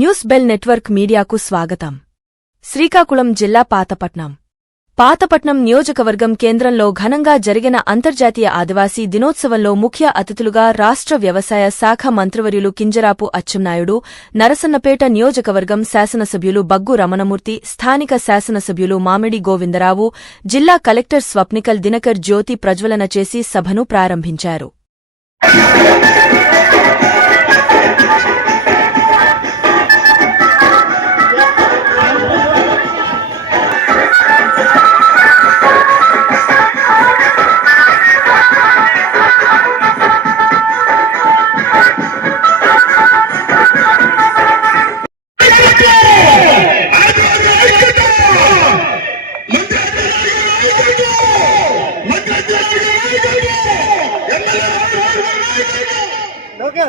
News bell network మీడియాకు స్వాగతం. శ్రీకాకుళం జిల్లా పాతపట్నం నియోజకవర్గం కేంద్రంలో ఘనంగా జరిగిన అంతర్జాతీయ ఆదివాసీ దినోత్సవంలో ముఖ్య అతిథులుగా రాష్ట్ర వ్యవసాయ శాఖ మంత్రివర్యులు కింజరాపు అచ్చెన్నాయుడు, నరసన్నపేట నియోజకవర్గం శాసనసభ్యులు బగ్గు రమణమూర్తి, స్థానిక శాసనసభ్యులు మామిడి గోవిందరావు, జిల్లా కలెక్టర్ స్వప్నికల్ దినకర్ జ్యోతి ప్రజ్వలన చేసి సభను ప్రారంభించారు.